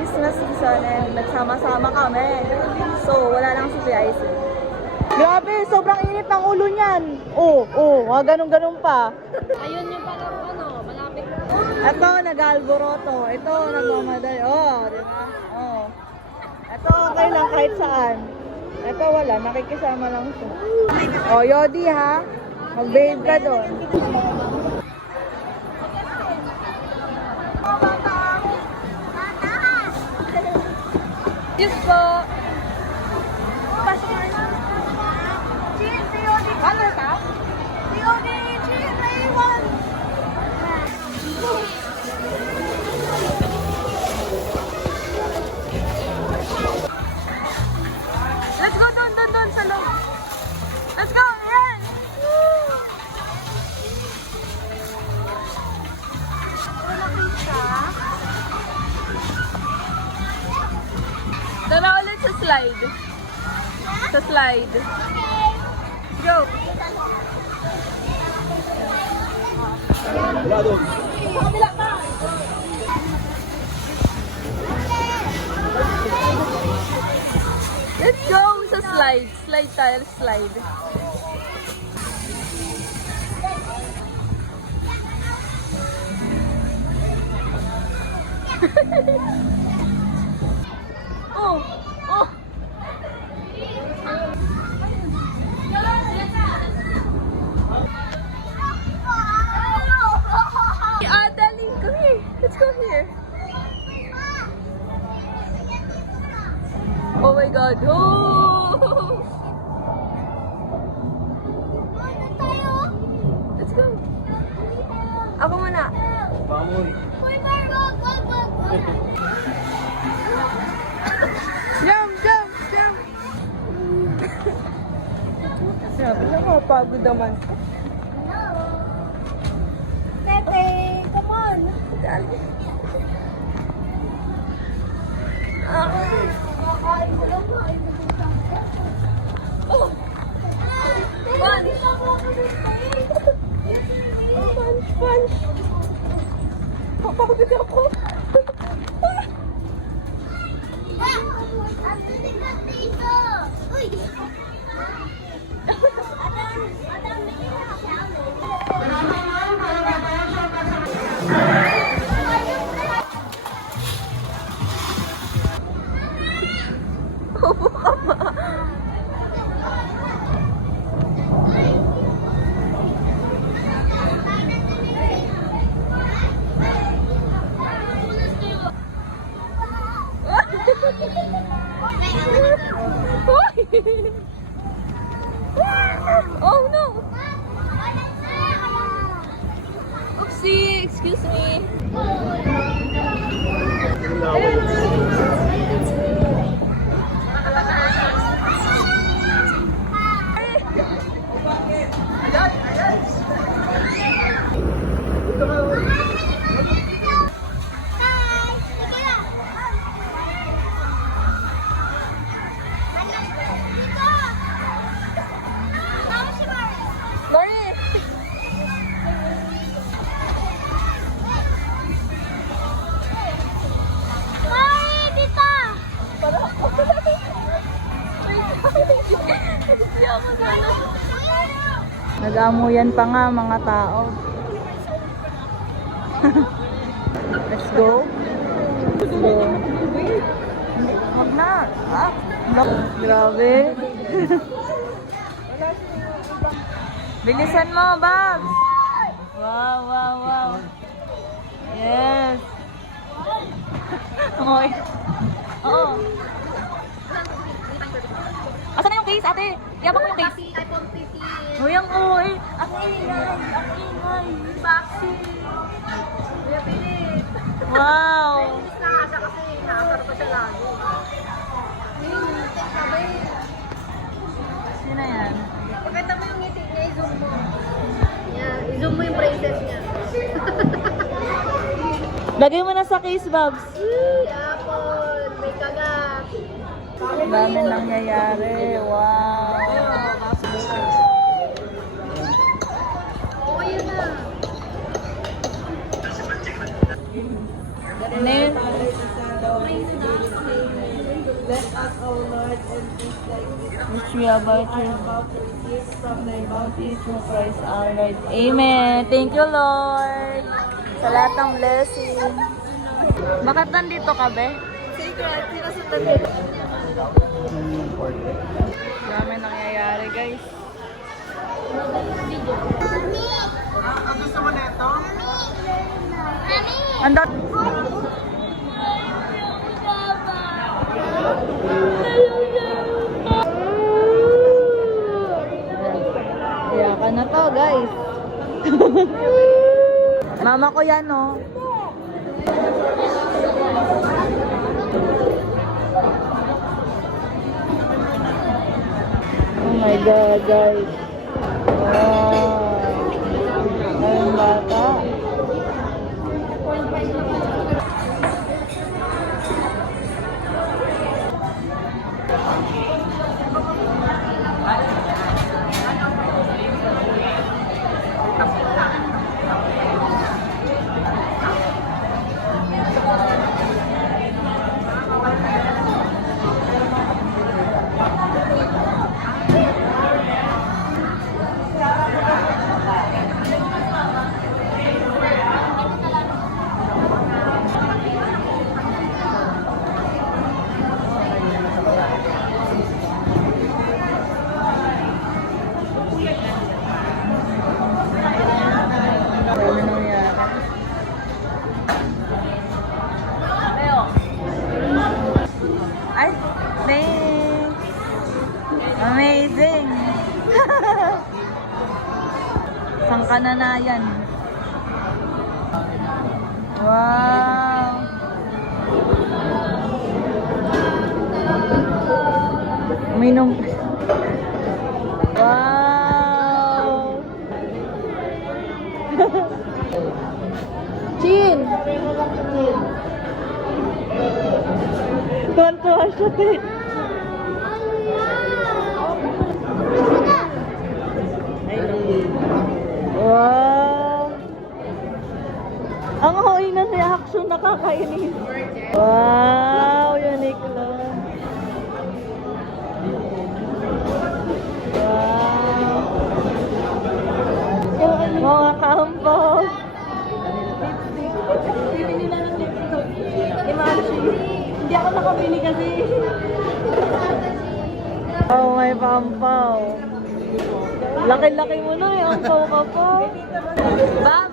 Christmas season and nagsama-sama kami. So, wala lang si Ice. Grabe, sobrang init ng ulo niyan. Ganun-ganun pa. Ayun yung parang malapit. Ito, nag-alboroto. Ito, nagmamadali. Di ba? Ito, okay lang kahit saan. Ito, wala. Nakikisama lang siya. Yodi ha. Mag-babe ka doon. Yes po. Ano ka? Let's go doon sa loob. Let's go, yes! Tara ulit sa slide. Sa slide. Go! Let's go sa slide. Slide tayo, slide. Oh! Darling, come here. Let's go here. Oh my God. Oh! Let's go. Ako muna. Jump! Sabi na mapagod naman. Pepe, come on. Dali. Punch. Papagod ako. Oh no! Oopsie, excuse me. Nag-aamuyan pa nga mga tao. Let's go. Let's go. Huwag na. Grabe. Bilisan mo, Babs. Wow. Yes. Oy. Oo. Asan na yung case, ate? Yabang mo yung case. Uy, ang uy. Ang ingay. Baxi. Kuya Pilit. Wow. Nakasa kasi, nakasar pa siya lagi. Sino yan? Pakita mo yung ngiti niya, i-zoom mo. Yan, i-zoom mo yung braces niya. Lagay mo na sa case, Babs. Apple, may kagat. Ang dami nangyayari. Wow. Oh, yun na. Ano yun? Let us, O Lord, and peace like this, which we about to receive from thy bounty through Christ our Lord. Amen. Thank you, Lord. Sa lahat ng blessing. Bakit nandito ka, be? Secret. Sinasutan dito. Dami nangyayari, guys. Ang gusto mo nito? Ando. Iyakan na to, guys. Mama ko yan, no? Oh my God, guys. Wow. Ayun bata. Dami nangyari. Ay, thanks. Amazing. Sangkananayan. Wow. Uminom. Wow. Chin. Tuwan-tuwa siya, te. Wow. Ang hoy na reaction, nakakainis. Wow, Uniqlo. Wow. Mga kampog. Bibili na ng lipstick. Imagine. Hindi ako nakabili kasi. Oh, may pampaw. Laki-laki mo na eh. Ang paw ka po. Bye!